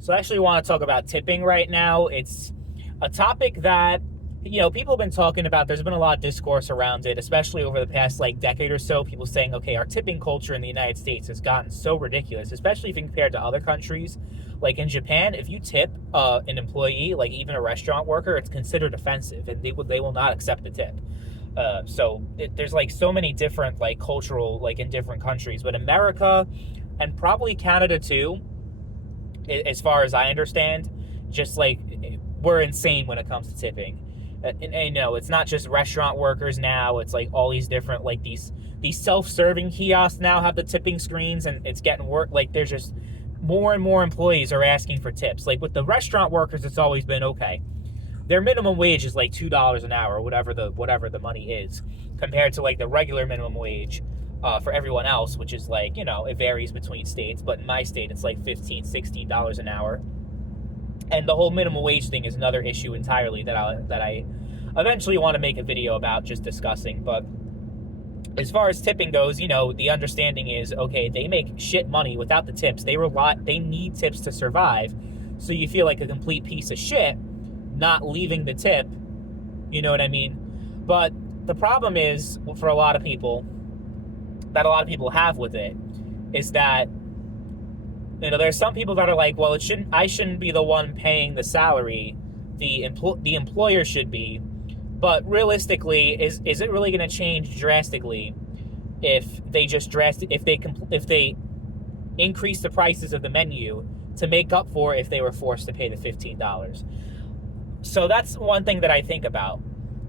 So I actually want to talk about tipping right now. It's a topic that, people have been talking about. There's been a lot of discourse around it, especially over the past like decade or so. People saying, okay, our tipping culture in the United States has gotten so ridiculous, especially if you compare it to other countries. Like in Japan, if you tip an employee, like even a restaurant worker, it's considered offensive, and they will not accept the tip. There's like so many different like cultural like in different countries, but America and probably Canada too, as far as I understand, just like we're insane when it comes to tipping. It's not just restaurant workers now. It's like all these different like these self-serving kiosks now have the tipping screens, and it's getting work. Like there's just more and more employees are asking for tips. Like with the restaurant workers, it's always been okay. Their minimum wage is like $2 an hour, whatever the money is, compared to like the regular minimum wage for everyone else, which is like, it varies between states, but in my state it's like $15, $16 an hour. And the whole minimum wage thing is another issue entirely that I eventually want to make a video about, just discussing. But as far as tipping goes, the understanding is, okay, they make shit money without the tips. They need tips to survive. So you feel like a complete piece of shit not leaving the tip. You know what I mean? But the problem is, for a lot of people have with it, is that there's some people that are like, well, I shouldn't be the one paying the salary, the employer should be. But realistically, is it really going to change drastically if they increase the prices of the menu to make up for if they were forced to pay the $15? So that's one thing that I think about.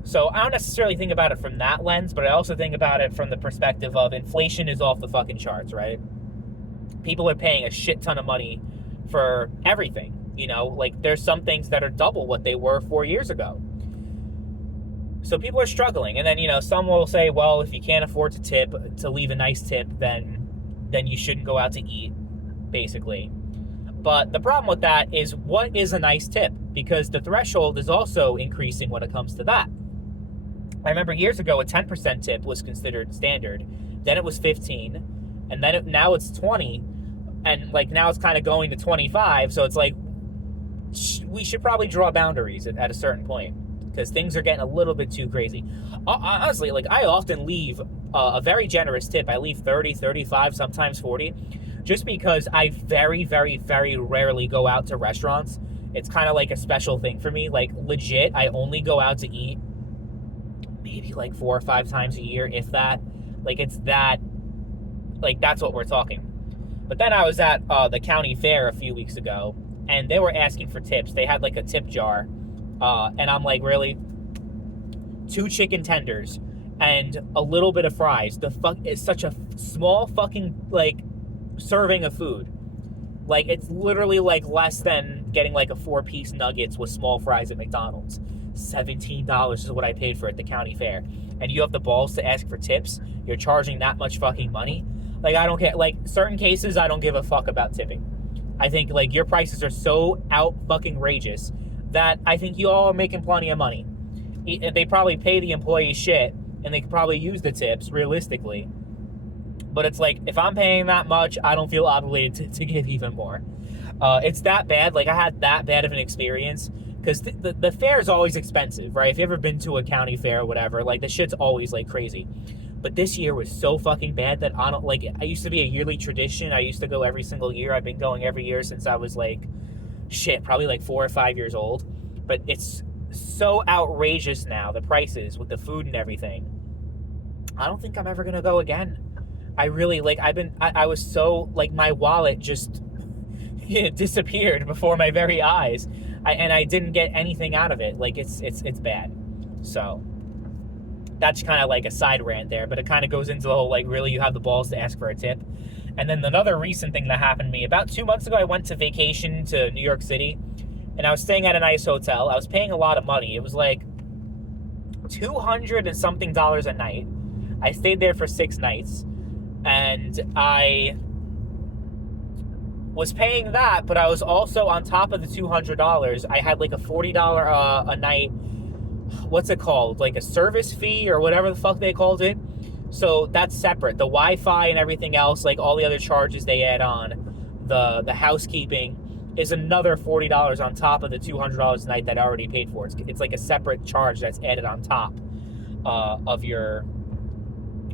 So I don't necessarily think about it from that lens, but I also think about it from the perspective of inflation is off the fucking charts, right? People are paying a shit ton of money for everything. Like there's some things that are double what they were 4 years ago. So people are struggling. And then, some will say, well, if you can't afford to leave a nice tip, then you shouldn't go out to eat, basically. But the problem with that is, what is a nice tip? Because the threshold is also increasing when it comes to that. I remember years ago, a 10% tip was considered standard. Then it was 15, and then now it's 20, and like now it's kind of going to 25. So it's like we should probably draw boundaries at a certain point, because things are getting a little bit too crazy. Honestly, like I often leave a very generous tip. I leave 30, 35, sometimes 40, just because I very, very, very rarely go out to restaurants. It's kind of like a special thing for me. Like legit, I only go out to eat maybe like 4 or 5 times a year, if that. Like it's that, like that's what we're talking. But then I was at the county fair a few weeks ago, and they were asking for tips. They had like a tip jar, and I'm like, really? 2 chicken tenders and a little bit of fries. It's such a small fucking like serving of food. Like it's literally like less than getting like a 4-piece nuggets with small fries at McDonald's. $17 is what I paid for at the county fair. And you have the balls to ask for tips? You're charging that much fucking money? Like, I don't care. Like, certain cases, I don't give a fuck about tipping. I think, like, your prices are so out-fucking-rageous that I think you all are making plenty of money. They probably pay the employees shit, and they could probably use the tips, realistically. But it's like, if I'm paying that much, I don't feel obligated to give even more. It's that bad. Like, I had that bad of an experience. Because the fair is always expensive, right? If you've ever been to a county fair or whatever, like, the shit's always, like, crazy. But this year was so fucking bad that I used to be a yearly tradition. I used to go every single year. I've been going every year since I was, like, probably, like, 4 or 5 years old. But it's so outrageous now, the prices with the food and everything. I don't think I'm ever going to go again. I really, like, I was so, like, my wallet just disappeared before my very eyes. And I didn't get anything out of it. Like, it's bad. So that's kind of like a side rant there, but it kind of goes into the whole, like, really, you have the balls to ask for a tip. And then another recent thing that happened to me, about 2 months ago, I went to vacation to New York City, and I was staying at a nice hotel. I was paying a lot of money. It was like $200 and something a night. I stayed there for 6 nights, and I was paying that, but I was also, on top of the $200, I had like a $40 a night, what's it called? Like a service fee or whatever the fuck they called it. So that's separate. The Wi-Fi and everything else, like all the other charges they add on, the housekeeping, is another $40 on top of the $200 a night that I already paid for. It's like a separate charge that's added on top of your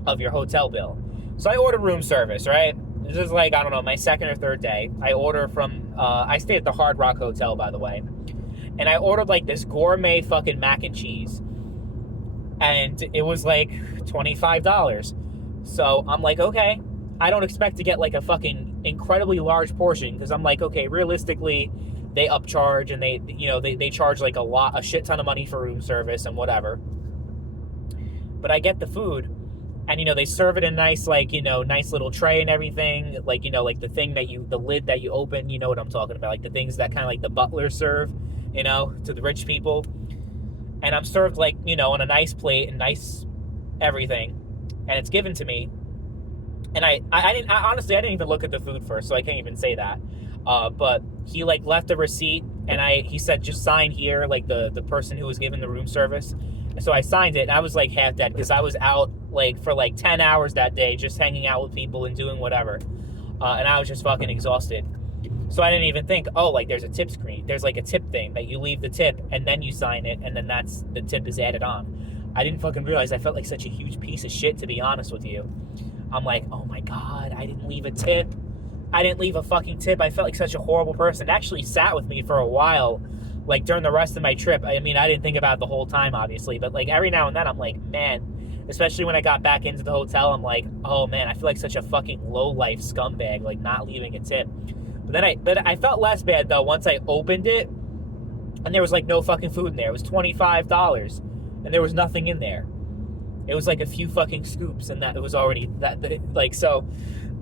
hotel bill. So I ordered room service, right? This is like, I don't know, my second or third day. I order from, I stay at the Hard Rock Hotel, by the way. And I ordered like this gourmet fucking mac and cheese. And it was like $25. So I'm like, okay. I don't expect to get like a fucking incredibly large portion, because I'm like, okay, realistically, they upcharge and they charge like a shit ton of money for room service and whatever. But I get the food, and they serve it in nice, like, nice little tray and everything, like, like the lid that you open, you know what I'm talking about, like the things that kind of like the butlers serve, to the rich people. And I'm served like, on a nice plate and nice everything, and it's given to me. And I honestly didn't even look at the food first, so I can't even say that. But he like left a receipt, and he said, just sign here, like the person who was given the room service. So I signed it, and I was like half dead, because I was out like for like 10 hours that day, just hanging out with people and doing whatever. And I was just fucking exhausted. So I didn't even think, oh, like there's a tip screen. There's like a tip thing that you leave the tip and then you sign it, and then the tip is added on. I didn't fucking realize. I felt like such a huge piece of shit, to be honest with you. I'm like, oh my God, I didn't leave a tip. I didn't leave a fucking tip. I felt like such a horrible person. It actually sat with me for a while, like during the rest of my trip. I mean, I didn't think about it the whole time, obviously, but like every now and then I'm like, man, especially when I got back into the hotel, I'm like, oh man, I feel like such a fucking low-life scumbag, like not leaving a tip. But I felt less bad though once I opened it, and there was like no fucking food in there. It was $25, and there was nothing in there. It was like a few fucking scoops, and that it was already that like, so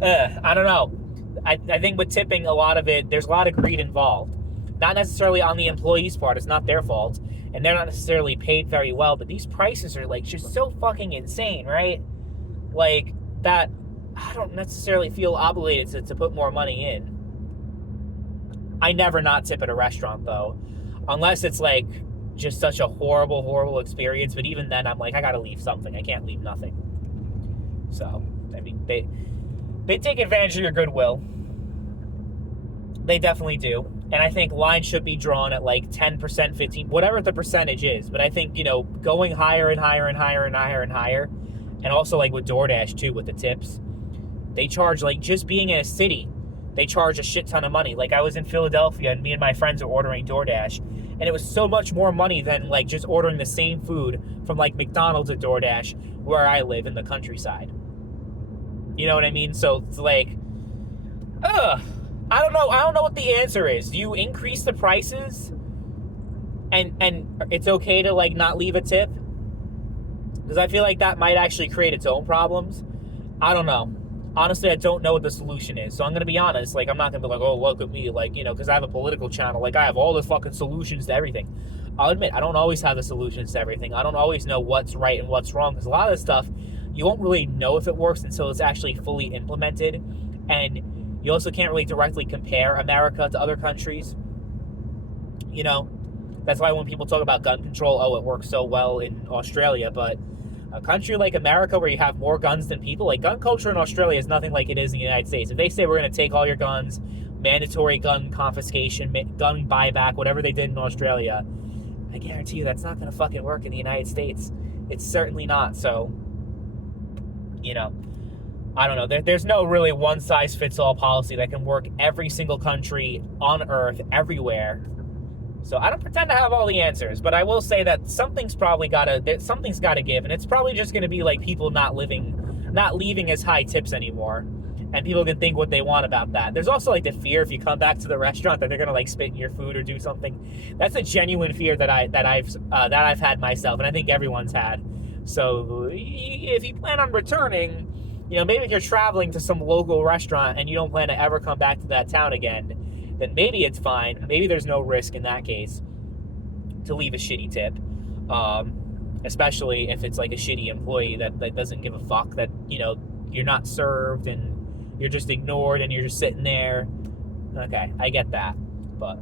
I don't know. I think with tipping, a lot of it, there's a lot of greed involved. Not necessarily on the employee's part, it's not their fault, and they're not necessarily paid very well, but these prices are like just so fucking insane, right? Like that, I don't necessarily feel obligated to put more money in. I never not tip at a restaurant though, unless it's like just such a horrible experience. But even then, I'm like, I gotta leave something. I can't leave nothing. So, I mean, they take advantage of your goodwill. They definitely do. And I think lines should be drawn at like 10%, 15, whatever the percentage is. But I think, going higher and higher and higher and higher and higher, and also like with DoorDash too, with the tips, they charge, like, just being in a city, they charge a shit ton of money. Like, I was in Philadelphia, and me and my friends were ordering DoorDash, and it was so much more money than like just ordering the same food from like McDonald's or DoorDash where I live in the countryside. You know what I mean? So it's like, I don't know what the answer is. Do you increase the prices and it's okay to like not leave a tip? Because I feel like that might actually create its own problems. I don't know. Honestly, I don't know what the solution is. So I'm going to be honest. Like, I'm not going to be like, oh, look at me. Like, because I have a political channel. Like, I have all the fucking solutions to everything. I'll admit, I don't always have the solutions to everything. I don't always know what's right and what's wrong. Because a lot of this stuff, you won't really know if it works until it's actually fully implemented. And you also can't really directly compare America to other countries. That's why when people talk about gun control, oh, it works so well in Australia. But a country like America, where you have more guns than people, like, gun culture in Australia is nothing like it is in the United States. If they say we're going to take all your guns, mandatory gun confiscation, gun buyback, whatever they did in Australia, I guarantee you that's not going to fucking work in the United States. It's certainly not. So, I don't know. There's no really one-size-fits-all policy that can work every single country on Earth, everywhere. So I don't pretend to have all the answers, but I will say that something's got to give, and it's probably just going to be like people not leaving as high tips anymore, and people can think what they want about that. There's also like the fear if you come back to the restaurant that they're going to like spit in your food or do something. That's a genuine fear that I've had myself, and I think everyone's had. So if you plan on returning, maybe if you're traveling to some local restaurant and you don't plan to ever come back to that town again, then maybe it's fine. Maybe there's no risk in that case to leave a shitty tip, especially if it's like a shitty employee that doesn't give a fuck, that, you're not served and you're just ignored and you're just sitting there. Okay, I get that. But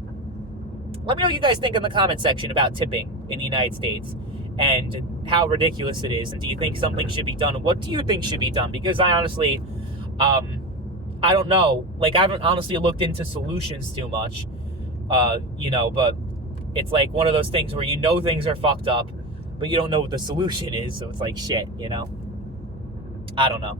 let me know what you guys think in the comment section about tipping in the United States and how ridiculous it is. And do you think something should be done? And what do you think should be done? Because I honestly, I don't know. Like, I haven't honestly looked into solutions too much. But it's like one of those things where things are fucked up, but you don't know what the solution is. So it's like shit. I don't know.